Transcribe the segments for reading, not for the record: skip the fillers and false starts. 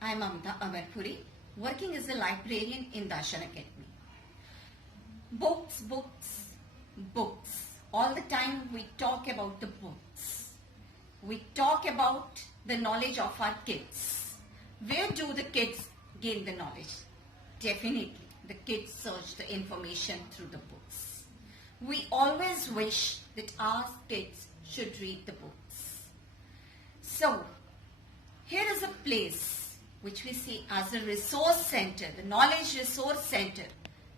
I'm Amta Amarpuri, working as a librarian in Darshan Academy. Books, books, books. All the time we talk about the books. We talk about the knowledge of our kids. Where do the kids gain the knowledge? Definitely, the kids search the information through the books. We always wish that our kids should read the books. So, here is a place which we see as a resource center, the Knowledge Resource Center.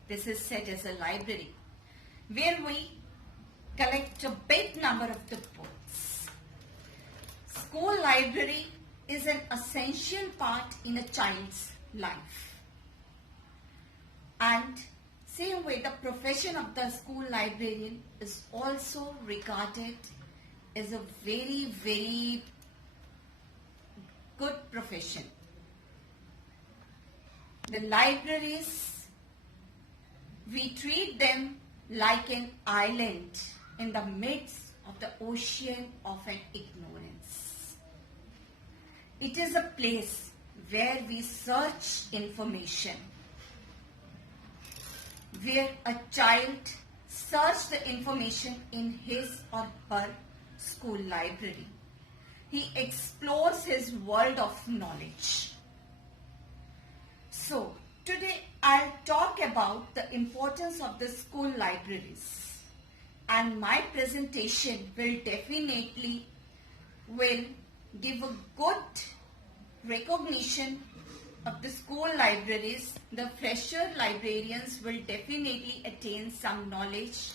This is set as a library where we collect a big number of the books. School library is an essential part in a child's life. And same way, the profession of the school librarian is also regarded as a very, very good profession. The libraries, we treat them like an island in the midst of the ocean of an ignorance. It is a place where we search information, where a child searches the information in his or her school library. He explores his world of knowledge. So, today I'll talk about the importance of the school libraries, and my presentation will definitely give a good recognition of the school libraries. The fresher librarians will definitely attain some knowledge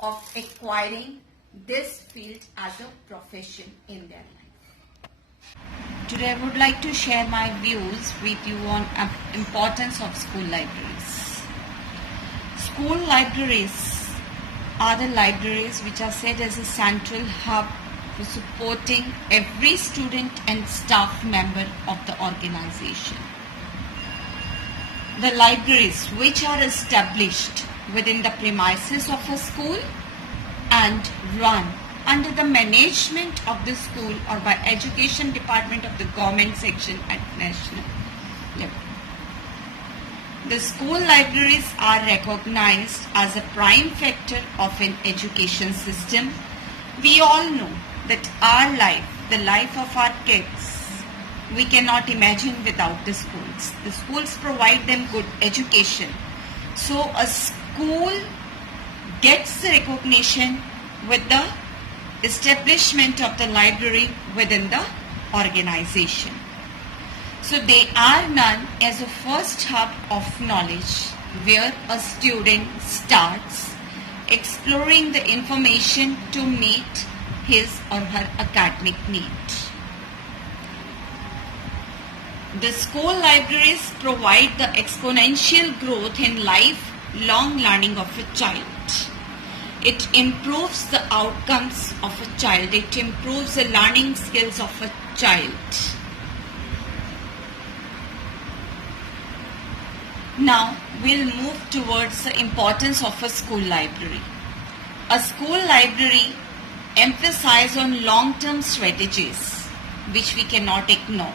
of acquiring this field as a profession in their life. Today I would like to share my views with you on importance of school libraries. School libraries are the libraries which are set as a central hub for supporting every student and staff member of the organization. The libraries which are established within the premises of a school and run under the management of the school or by education department of the government section at national level. The school libraries are recognized as a prime factor of an education system. We all know that our life, the life of our kids, we cannot imagine without the schools. The schools provide them good education. So a school gets the recognition with the establishment of the library within the organization. So they are known as a first hub of knowledge where a student starts exploring the information to meet his or her academic need. The school libraries provide the exponential growth in lifelong learning of a child. It improves the outcomes of a child. It improves the learning skills of a child. Now we'll move towards the importance of a school library. A school library emphasizes on long-term strategies which we cannot ignore.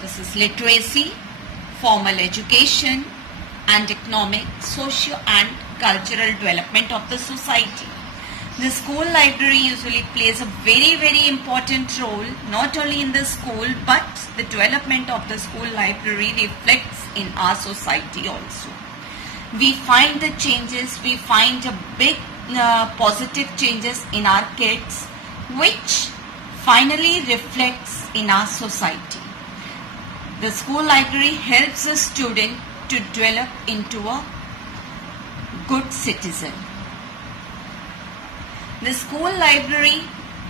This is literacy, formal education, and economic, socio and cultural development of the society. The school library usually plays a very, very important role not only in the school but the development of the school library reflects in our society also. We find the changes, we find a big positive changes in our kids which finally reflects in our society. The school library helps a student to develop into a good citizen. The school library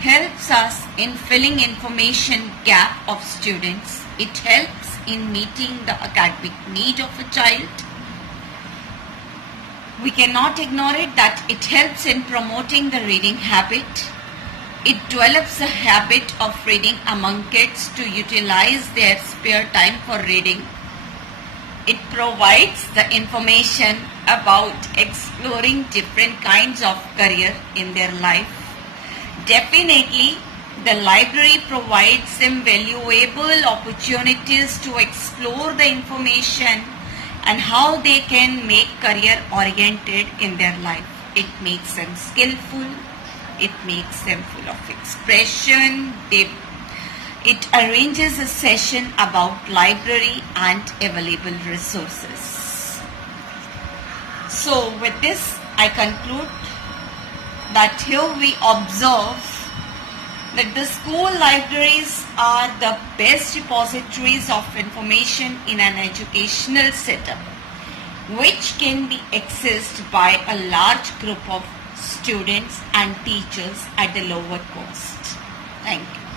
helps us in filling information gap of students. It helps in meeting the academic need of a child. We cannot ignore it that it helps in promoting the reading habit. It develops a habit of reading among kids to utilize their spare time for reading. It provides the information about exploring different kinds of career in their life. Definitely, The library provides them valuable opportunities to explore the information and how they can make career oriented in their life. It makes them skillful, it makes them full of expression. It arranges a session about library and available resources. So with this I conclude that here we observe that the school libraries are the best repositories of information in an educational setup, which can be accessed by a large group of students and teachers at a lower cost. Thank you.